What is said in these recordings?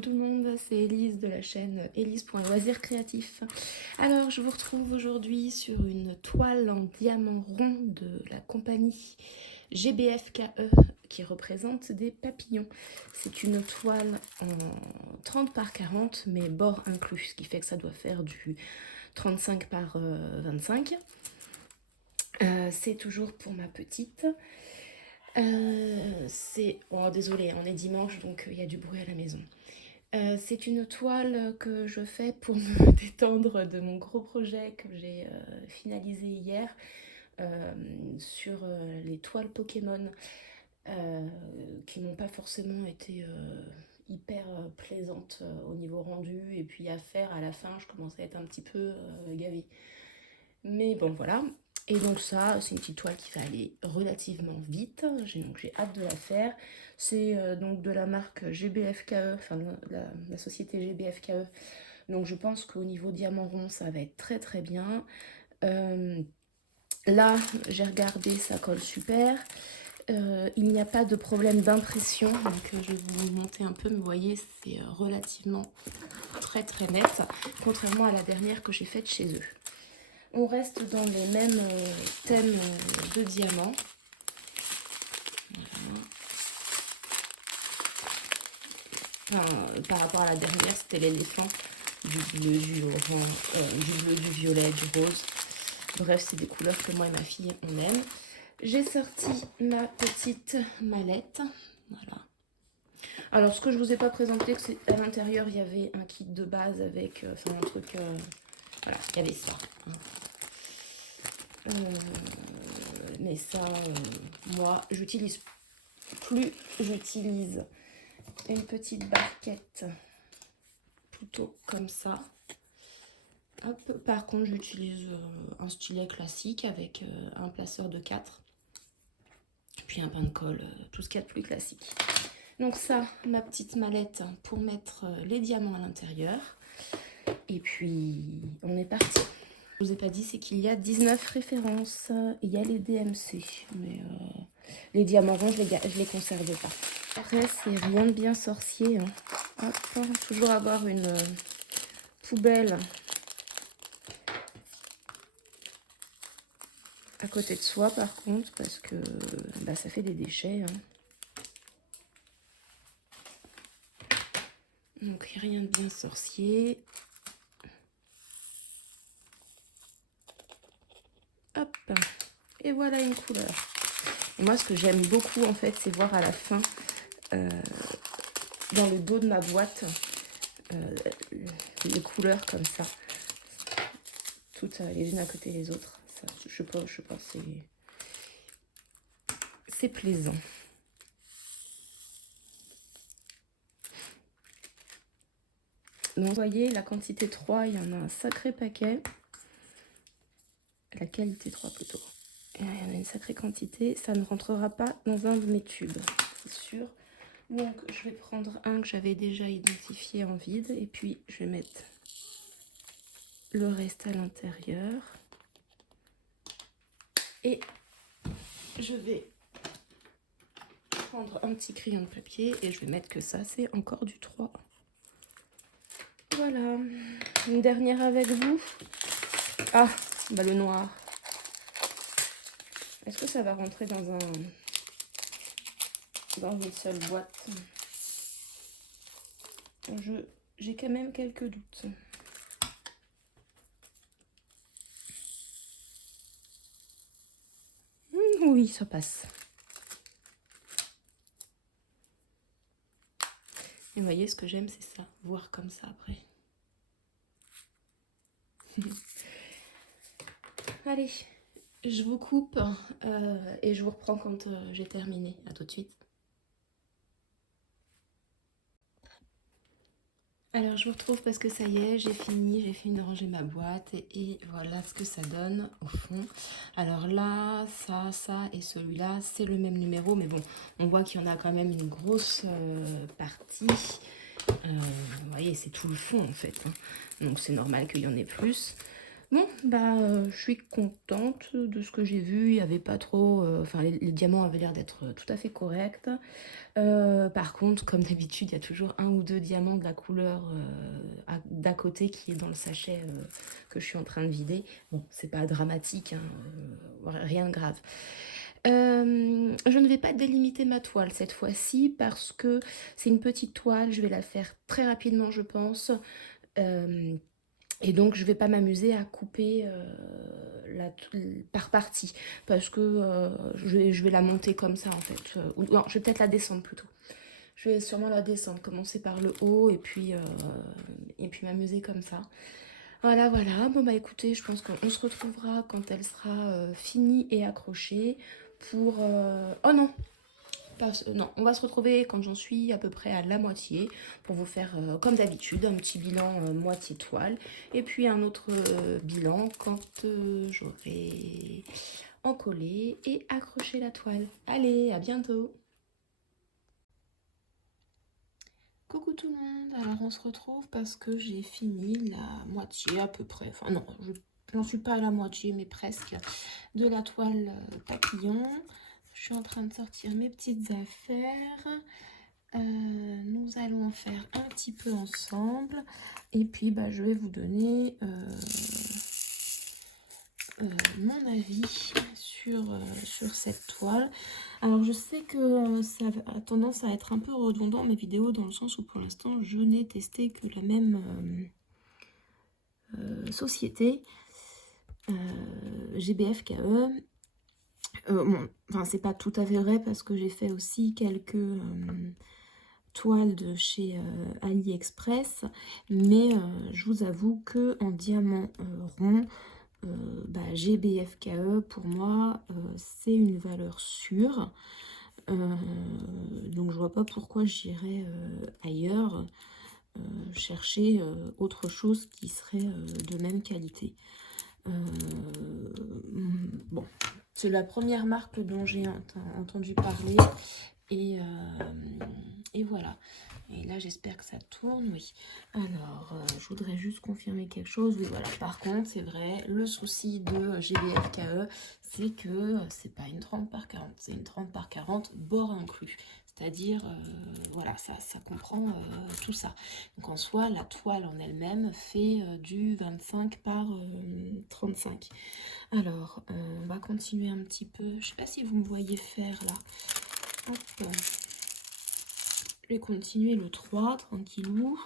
Coucou tout le monde, c'est Élise de la chaîne Élise.loisirs créatifs. Alors je vous retrouve aujourd'hui sur une toile en diamant rond de la compagnie GBFKE qui représente des papillons. C'est une toile en 30 par 40 mais bord inclus, ce qui fait que ça doit faire du 35 par 25. C'est toujours pour ma petite. Oh, désolé, on est dimanche donc il y a du bruit à la maison. C'est une toile que je fais pour me détendre de mon gros projet que j'ai finalisé hier sur les toiles Pokémon qui n'ont pas forcément été hyper plaisantes au niveau rendu, et puis à faire à la fin je commençais à être un petit peu gavée. Mais bon voilà. Et donc ça, c'est une petite toile qui va aller relativement vite. J'ai hâte de la faire. C'est donc de la marque GBFKE, enfin la société GBFKE. Donc je pense qu'au niveau diamant rond, ça va être très très bien. Là, j'ai regardé, ça colle super. Il n'y a pas de problème d'impression. Donc je vais vous monter un peu, mais vous voyez, c'est relativement très très net. Contrairement à la dernière que j'ai faite chez eux. On reste dans les mêmes thèmes de diamants. Voilà. Enfin, par rapport à la dernière, c'était l'éléphant, du bleu, du orange, du bleu, du violet, du rose. Bref, c'est des couleurs que moi et ma fille, on aime. J'ai sorti ma petite mallette. Voilà. Alors, ce que je vous ai pas présenté, c'est à l'intérieur, il y avait un kit de base avec, enfin, un truc, voilà, il y avait ça. Hein. Mais ça, moi, j'utilise plus. J'utilise une petite barquette plutôt comme ça. Hop. Par contre, j'utilise un stylet classique avec un placeur de 4. Puis un pain de colle, tout ce qu'il y a de plus classique. Donc ça, ma petite mallette pour mettre les diamants à l'intérieur. Et puis, on est parti. Je vous ai pas dit, c'est qu'il y a 19 références. Il y a les DMC, mais les diamants ronds, je les conserve pas. Après, c'est rien de bien sorcier. Hein. Hop, toujours avoir une poubelle à côté de soi, par contre, parce que bah, ça fait des déchets. Hein. Donc, rien de bien sorcier. Hop, et voilà une couleur. Et moi, ce que j'aime beaucoup, en fait, c'est voir à la fin, dans le dos de ma boîte, les couleurs comme ça, toutes les unes à côté des autres. Ça, je pense c'est plaisant. Donc, vous voyez, la quantité 3, il y en a un sacré paquet. La qualité 3 plutôt. Et il y en a une sacrée quantité. Ça ne rentrera pas dans un de mes tubes, c'est sûr. Donc, je vais prendre un que j'avais déjà identifié en vide. Et puis, je vais mettre le reste à l'intérieur. Et je vais prendre un petit crayon de papier. Et je vais mettre que ça, c'est encore du 3. Voilà. Une dernière avec vous. Ah, bah le noir. Est-ce que ça va rentrer dans une seule boîte? J'ai quand même quelques doutes. Oui, ça passe. Et vous voyez, ce que j'aime, c'est ça. Voir comme ça après. Allez, je vous coupe et je vous reprends quand j'ai terminé. À tout de suite. Alors je vous retrouve parce que ça y est, j'ai fini de ranger ma boîte et voilà ce que ça donne au fond. Alors là, ça et celui-là, c'est le même numéro, mais bon, on voit qu'il y en a quand même une grosse partie. Vous voyez, c'est tout le fond en fait, hein. Donc c'est normal qu'il y en ait plus. Bon, bah, je suis contente de ce que j'ai vu. Il y avait pas trop, enfin les diamants avaient l'air d'être tout à fait corrects. Par contre, comme d'habitude, il y a toujours un ou deux diamants de la couleur d'à côté qui est dans le sachet que je suis en train de vider. Bon, c'est pas dramatique, hein, rien de grave. Je ne vais pas délimiter ma toile cette fois-ci parce que c'est une petite toile. Je vais la faire très rapidement, je pense. Euh, et donc, je vais pas m'amuser à couper par partie parce que je vais la monter comme ça en fait. Ou non, je vais peut-être la descendre plutôt. Je vais sûrement la descendre, commencer par le haut et puis m'amuser comme ça. Voilà, voilà. Bon, bah écoutez, je pense qu'on se retrouvera quand elle sera finie et accrochée pour... Oh non, non, on va se retrouver quand j'en suis à peu près à la moitié pour vous faire, comme d'habitude, un petit bilan moitié toile et puis un autre bilan quand j'aurai encollé et accroché la toile. Allez, à bientôt! Coucou tout le monde, alors on se retrouve parce que j'ai fini la moitié à peu près, enfin non, j'en suis pas à la moitié mais presque, de la toile papillon. Je suis en train de sortir mes petites affaires. Nous allons en faire un petit peu ensemble et puis bah, je vais vous donner mon avis sur cette toile. Alors je sais que ça a tendance à être un peu redondant mes vidéos dans le sens où pour l'instant je n'ai testé que la même société GBF KE. Bon, enfin c'est pas tout à fait vrai parce que j'ai fait aussi quelques toiles de chez AliExpress, mais je vous avoue que en diamant rond, GBFKE pour moi c'est une valeur sûre, donc je vois pas pourquoi j'irais ailleurs chercher autre chose qui serait de même qualité. Bon, c'est la première marque dont j'ai entendu parler et voilà. Et là, j'espère que ça tourne, oui. Alors, je voudrais juste confirmer quelque chose. Oui, voilà. Par contre, c'est vrai, le souci de GBFKE, c'est que c'est pas une 30 par 40, c'est une 30 par 40 bord inclus. C'est-à-dire, voilà, ça comprend tout ça. Donc, en soi, la toile en elle-même fait du 25 par 35. Alors, on va continuer un petit peu. Je sais pas si vous me voyez faire, là. Hop. Je vais continuer le 3, tranquillou.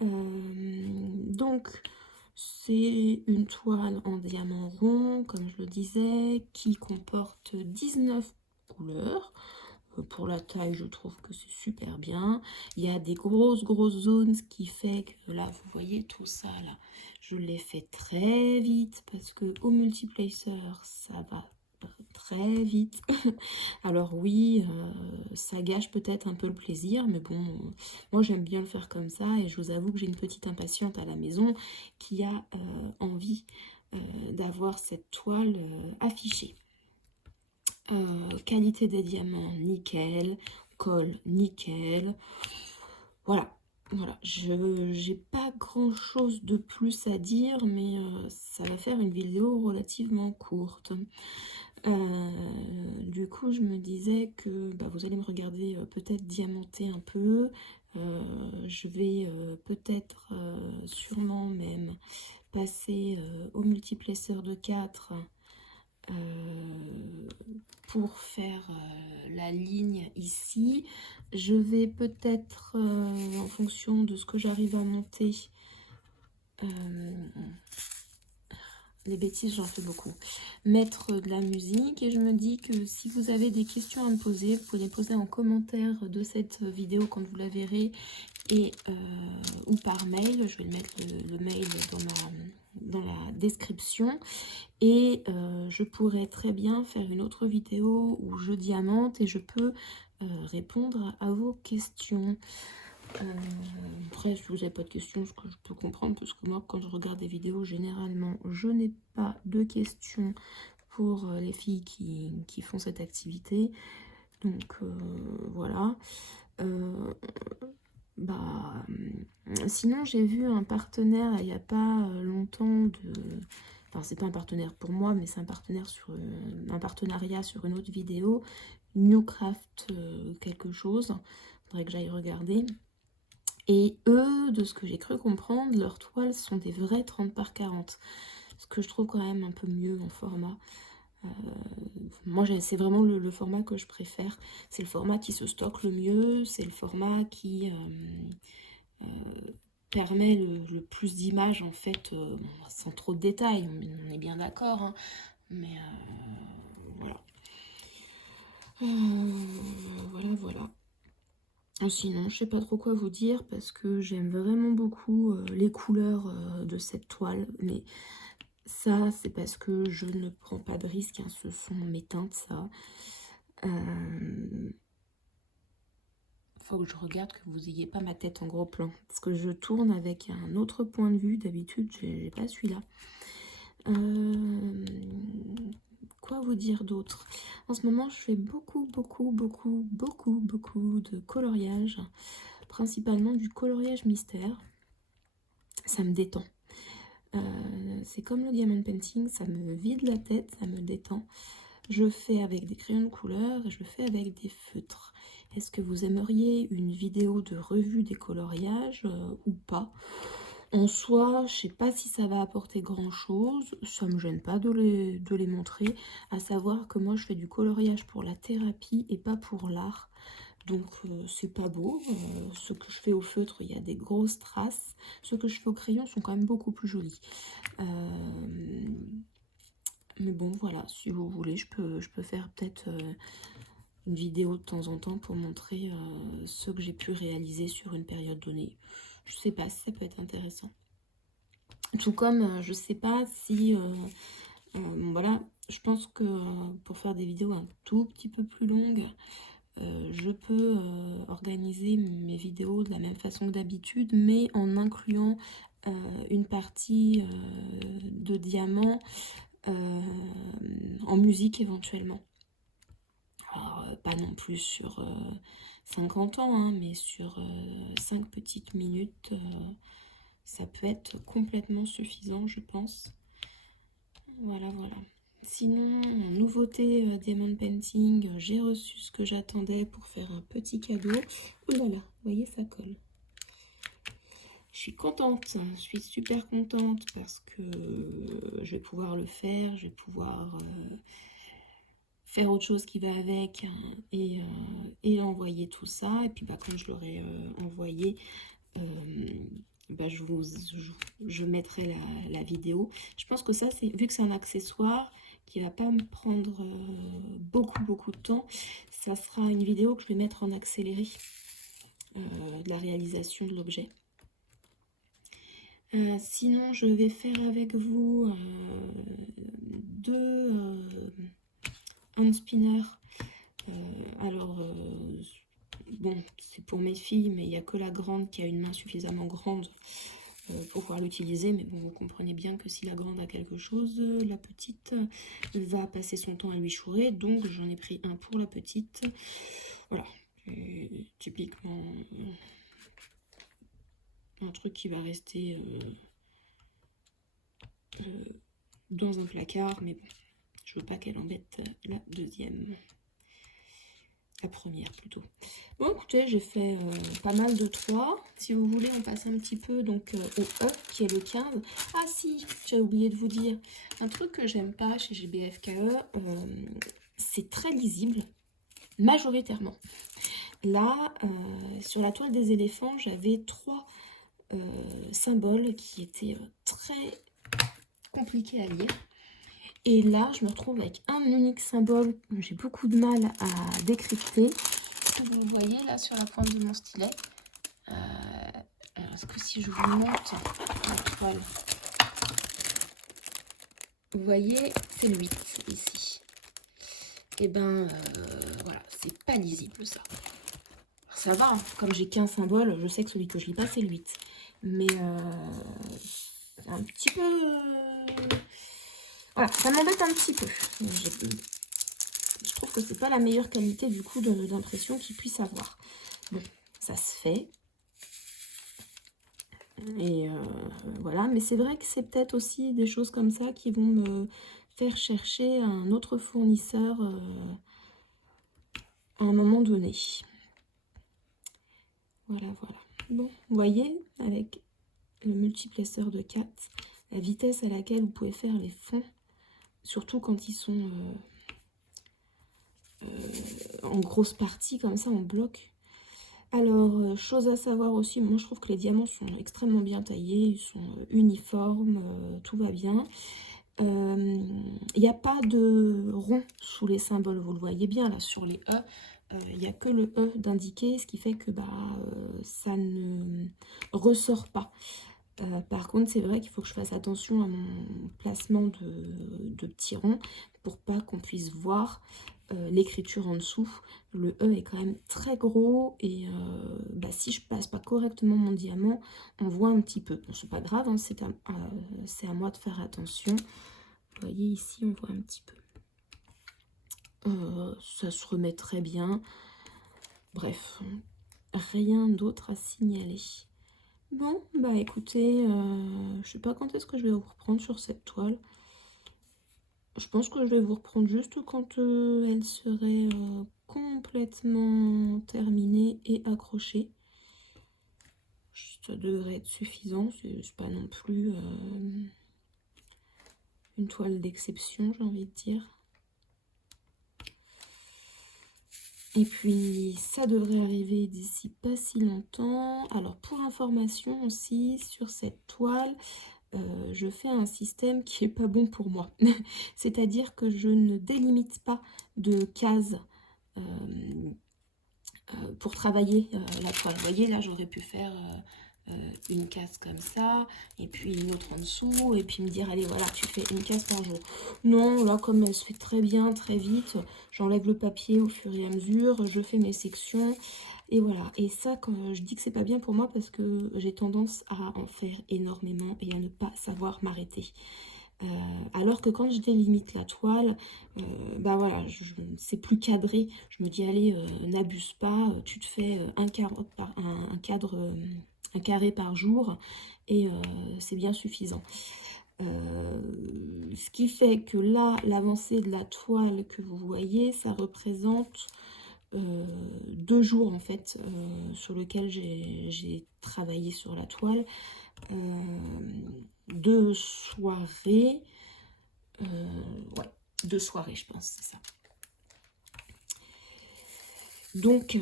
Donc, c'est une toile en diamant rond, comme je le disais, qui comporte 19 couleurs. Pour la taille, je trouve que c'est super bien. Il y a des grosses zones, ce qui fait que là, vous voyez tout ça, là, je l'ai fait très vite parce que au multiplacer, ça va très vite. Alors oui, ça gâche peut-être un peu le plaisir, mais bon, moi j'aime bien le faire comme ça et je vous avoue que j'ai une petite impatiente à la maison qui a envie d'avoir cette toile affichée. Qualité des diamants, nickel. Colle, nickel. Voilà. Voilà, je n'ai pas grand chose de plus à dire, mais ça va faire une vidéo relativement courte. Du coup, je me disais que vous allez me regarder peut-être diamanter un peu. Je vais peut-être, sûrement même, passer au multiplacer de 4 pour faire la ligne ici. Je vais peut-être, en fonction de ce que j'arrive à monter, les bêtises, j'en fais beaucoup, mettre de la musique. Et je me dis que si vous avez des questions à me poser, vous pouvez les poser en commentaire de cette vidéo quand vous la verrez et ou par mail. Je vais mettre le mail dans la description. Et je pourrais très bien faire une autre vidéo où je diamante et je peux répondre à vos questions. Après, si vous n'avez pas de questions, ce que je peux comprendre, parce que moi, quand je regarde des vidéos, généralement, je n'ai pas de questions pour les filles qui font cette activité. Donc, voilà. Sinon, j'ai vu un partenaire il n'y a pas longtemps Enfin, c'est pas un partenaire pour moi, mais c'est un partenaire un partenariat sur une autre vidéo. Newcraft quelque chose. Faudrait que j'aille regarder. Et eux, de ce que j'ai cru comprendre, leurs toiles sont des vrais 30 par 40. Ce que je trouve quand même un peu mieux en format. Moi, c'est vraiment le format que je préfère. C'est le format qui se stocke le mieux. C'est le format qui permet le plus d'images, en fait, sans trop de détails. On est bien d'accord, hein, mais voilà. Voilà. Sinon, je sais pas trop quoi vous dire parce que j'aime vraiment beaucoup les couleurs de cette toile. Mais ça, c'est parce que je ne prends pas de risque. Hein, ce sont mes teintes, ça. Faut que je regarde que vous n'ayez pas ma tête en gros plan. Parce que je tourne avec un autre point de vue. D'habitude, j'ai pas celui-là. Quoi vous dire d'autre? En ce moment, je fais beaucoup de coloriage. Principalement du coloriage mystère. Ça me détend. C'est comme le diamond painting, ça me vide la tête, ça me détend. Je fais avec des crayons de couleur et je fais avec des feutres. Est-ce que vous aimeriez une vidéo de revue des coloriages ou pas? En soi, je sais pas si ça va apporter grand chose, ça me gêne pas de les montrer, à savoir que moi je fais du coloriage pour la thérapie et pas pour l'art. Donc c'est pas beau, ce que je fais au feutre il y a des grosses traces, ce que je fais au crayon sont quand même beaucoup plus jolis. Mais bon voilà, si vous voulez je peux faire peut-être une vidéo de temps en temps pour montrer ce que j'ai pu réaliser sur une période donnée. Je sais pas si ça peut être intéressant. Tout comme je sais pas si voilà, je pense que pour faire des vidéos un tout petit peu plus longues, je peux organiser mes vidéos de la même façon que d'habitude, mais en incluant une partie de diamants en musique éventuellement. Alors, pas non plus sur 50 ans, hein, mais sur 5 petites minutes, ça peut être complètement suffisant, je pense. Voilà. Sinon, en nouveauté Diamond Painting, j'ai reçu ce que j'attendais pour faire un petit cadeau. Oh là là, vous voyez, ça colle. Je suis contente, je suis super contente parce que je vais pouvoir le faire, je vais pouvoir faire autre chose qui va avec hein, et envoyer tout ça. Et puis quand je l'aurai envoyé, je mettrai la vidéo. Je pense que ça, vu que c'est un accessoire qui va pas me prendre beaucoup de temps, ça sera une vidéo que je vais mettre en accéléré de la réalisation de l'objet. Sinon, je vais faire avec vous deux hand spinners. Bon, c'est pour mes filles, mais il n'y a que la grande qui a une main suffisamment grande pour pouvoir l'utiliser. Mais bon, vous comprenez bien que si la grande a quelque chose, la petite va passer son temps à lui chourer. Donc, j'en ai pris un pour la petite. Voilà, typiquement un truc qui va rester dans un placard. Mais bon, je veux pas qu'elle embête la deuxième. La première plutôt. Bon écoutez, j'ai fait pas mal de 3. Si vous voulez, on passe un petit peu donc au E qui est le 15. Ah si, j'ai oublié de vous dire. Un truc que j'aime pas chez GBFKE, c'est très lisible, majoritairement. Là, sur la toile des éléphants, j'avais 3 symboles qui étaient très compliqués à lire. Et là, je me retrouve avec un unique symbole que j'ai beaucoup de mal à décrypter. Vous voyez là sur la pointe de mon stylet. Est-ce que si je vous montre la toile, vous voyez, c'est le 8 ici. Et ben voilà, c'est pas lisible ça. Alors, ça va, hein, comme j'ai qu'un symbole, je sais que celui que je lis pas c'est le 8. Mais c'est un petit peu... Voilà, ça m'embête un petit peu. Je trouve que c'est pas la meilleure qualité du coup d'impression qu'il puisse avoir. Bon, ça se fait. Et voilà, mais c'est vrai que c'est peut-être aussi des choses comme ça qui vont me faire chercher un autre fournisseur à un moment donné. Voilà, voilà. Bon, vous voyez, avec le multiplesseur de 4, la vitesse à laquelle vous pouvez faire les fonds, surtout quand ils sont en grosse partie, comme ça, en bloc. Alors, chose à savoir aussi, moi je trouve que les diamants sont extrêmement bien taillés, ils sont uniformes, tout va bien. Il n'y a pas de rond sous les symboles, vous le voyez bien là sur les E. Il n'y a que le E d'indiqué, ce qui fait que ça ne ressort pas. Par contre, c'est vrai qu'il faut que je fasse attention à mon placement de petits ronds pour pas qu'on puisse voir l'écriture en dessous. Le E est quand même très gros et si je place pas correctement mon diamant, on voit un petit peu. Bon, c'est pas grave, hein, c'est à moi de faire attention. Vous voyez ici, on voit un petit peu. Ça se remet très bien. Bref, rien d'autre à signaler. Bon, bah écoutez, je sais pas quand est-ce que je vais vous reprendre sur cette toile. Je pense que je vais vous reprendre juste quand elle serait complètement terminée et accrochée. Ça devrait être suffisant, c'est pas non plus une toile d'exception, j'ai envie de dire. Et puis, ça devrait arriver d'ici pas si longtemps. Alors, pour information aussi, sur cette toile, je fais un système qui est pas bon pour moi. C'est-à-dire que je ne délimite pas de cases pour travailler la toile. Vous voyez, là, j'aurais pu faire une case comme ça, et puis une autre en dessous, et puis me dire, allez, voilà, tu fais une case par jour. Non, là, comme elle se fait très bien, très vite, j'enlève le papier au fur et à mesure, je fais mes sections, et voilà. Et ça, quand je dis que c'est pas bien pour moi, parce que j'ai tendance à en faire énormément et à ne pas savoir m'arrêter. Alors que quand je délimite la toile, voilà, c'est plus cadré. Je me dis, allez, n'abuse pas, tu te fais un carré par jour et c'est bien suffisant. Ce qui fait que là, l'avancée de la toile que vous voyez, ça représente 2 jours en fait sur lequel j'ai travaillé sur la toile. 2 soirées. Ouais, 2 soirées, je pense, c'est ça. Donc,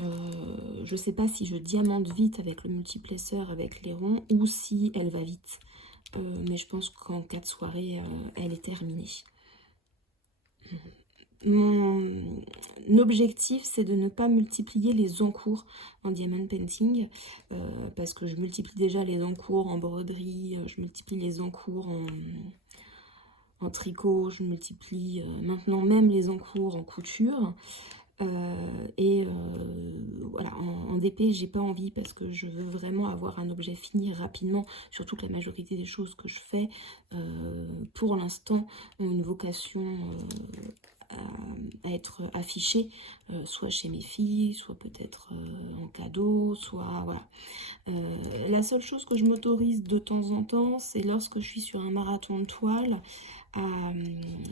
je sais pas si je diamante vite avec le multiplesseur, avec les ronds, ou si elle va vite. Mais je pense qu'en 4 soirées, elle est terminée. Mon objectif, c'est de ne pas multiplier les encours en diamond painting, parce que je multiplie déjà les encours en broderie, je multiplie les encours en tricot, je multiplie maintenant même les encours en couture. Voilà, en DP, j'ai pas envie parce que je veux vraiment avoir un objet fini rapidement, surtout que la majorité des choses que je fais pour l'instant ont une vocation à être affichées, soit chez mes filles, soit peut-être en cadeau, soit voilà. La seule chose que je m'autorise de temps en temps, c'est lorsque je suis sur un marathon de toile, à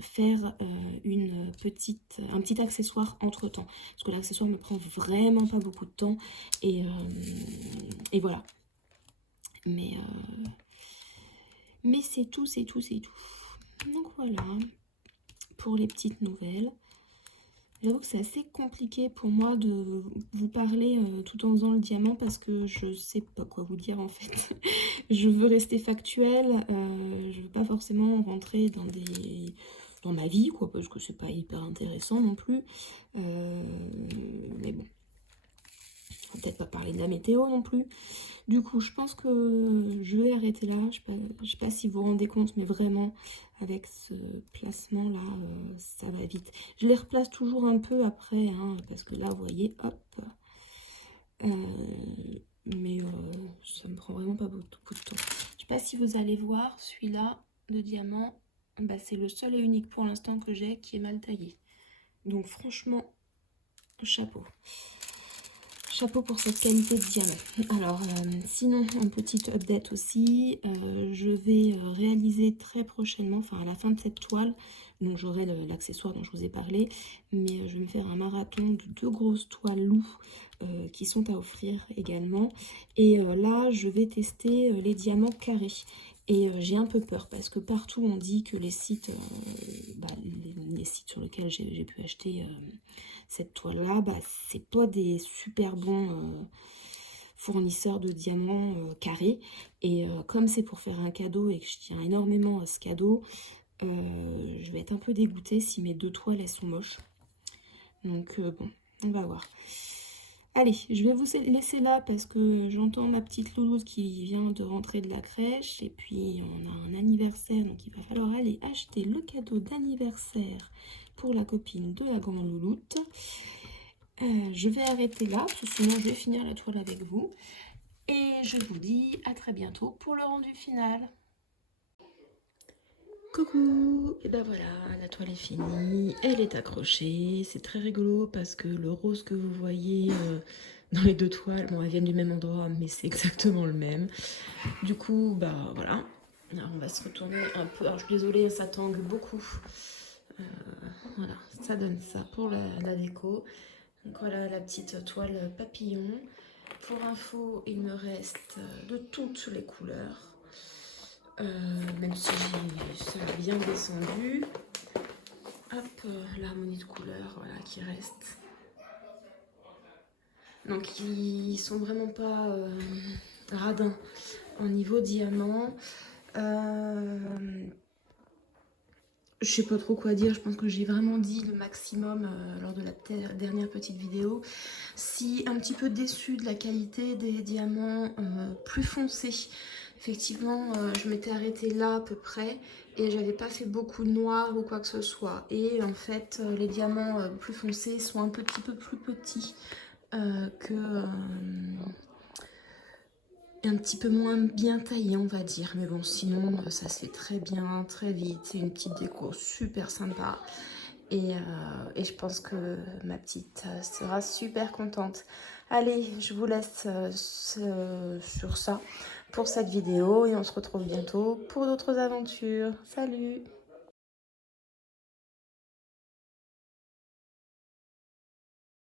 faire un petit accessoire entre temps, parce que l'accessoire me prend vraiment pas beaucoup de temps et voilà, mais c'est tout, c'est tout, c'est tout. Donc voilà pour les petites nouvelles. J'avoue que c'est assez compliqué pour moi de vous parler tout en faisant le diamant parce que je sais pas quoi vous dire en fait. Je veux rester factuelle, je veux pas forcément rentrer dans ma vie quoi, parce que c'est pas hyper intéressant non plus. Mais bon, on va peut-être pas parler de la météo non plus. Du coup, je pense que je vais arrêter là. Je sais pas si vous vous rendez compte, mais vraiment, avec ce placement-là, ça va vite. Je les replace toujours un peu après, hein, parce que là, vous voyez, hop. Mais ça me prend vraiment pas beaucoup de temps. Je sais pas si vous allez voir, celui-là, de diamant, c'est le seul et unique pour l'instant que j'ai qui est mal taillé. Donc franchement, chapeau. chapeau pour cette qualité de diamant. Alors, sinon, un petit update aussi. Je vais réaliser très prochainement, enfin à la fin de cette toile, donc j'aurai l'accessoire dont je vous ai parlé, mais je vais me faire un marathon de 2 grosses toiles loup qui sont à offrir également. Et là, je vais tester les diamants carrés. Et j'ai un peu peur parce que partout on dit que les sites, les sites sur lesquels j'ai pu acheter cette toile-là, c'est pas des super bons fournisseurs de diamants carrés. Et comme c'est pour faire un cadeau et que je tiens énormément à ce cadeau, je vais être un peu dégoûtée si mes 2 toiles elles sont moches. Donc bon, on va voir. Allez, je vais vous laisser là parce que j'entends ma petite louloute qui vient de rentrer de la crèche. Et puis, on a un anniversaire, donc il va falloir aller acheter le cadeau d'anniversaire pour la copine de la grande louloute. Je vais arrêter là, parce que sinon je vais finir la toile avec vous. Et je vous dis à très bientôt pour le rendu final. Coucou! Et ben voilà, la toile est finie, elle est accrochée. C'est très rigolo parce que le rose que vous voyez dans les 2 toiles, bon, elles viennent du même endroit, mais c'est exactement le même. Du coup, bah voilà. Alors, on va se retourner un peu. Alors, je suis désolée, ça tangue beaucoup. Voilà, ça donne ça pour la déco. Donc voilà la petite toile papillon. Pour info, il me reste de toutes les couleurs. Même si ça a bien descendu. Hop, l'harmonie de couleurs, voilà, qui reste. Donc ils sont vraiment pas radins au niveau diamant. Je sais pas trop quoi dire, je pense que j'ai vraiment dit le maximum lors de la dernière petite vidéo. Si un petit peu déçue de la qualité des diamants plus foncés, effectivement je m'étais arrêtée là à peu près et j'avais pas fait beaucoup de noir ou quoi que ce soit. Et en fait les diamants plus foncés sont un petit peu plus petits que... un petit peu moins bien taillé on va dire, mais bon sinon ça se fait très bien, très vite, c'est une petite déco super sympa et je pense que ma petite sera super contente. Allez, je vous laisse sur ça pour cette vidéo et on se retrouve bientôt pour d'autres aventures. Salut!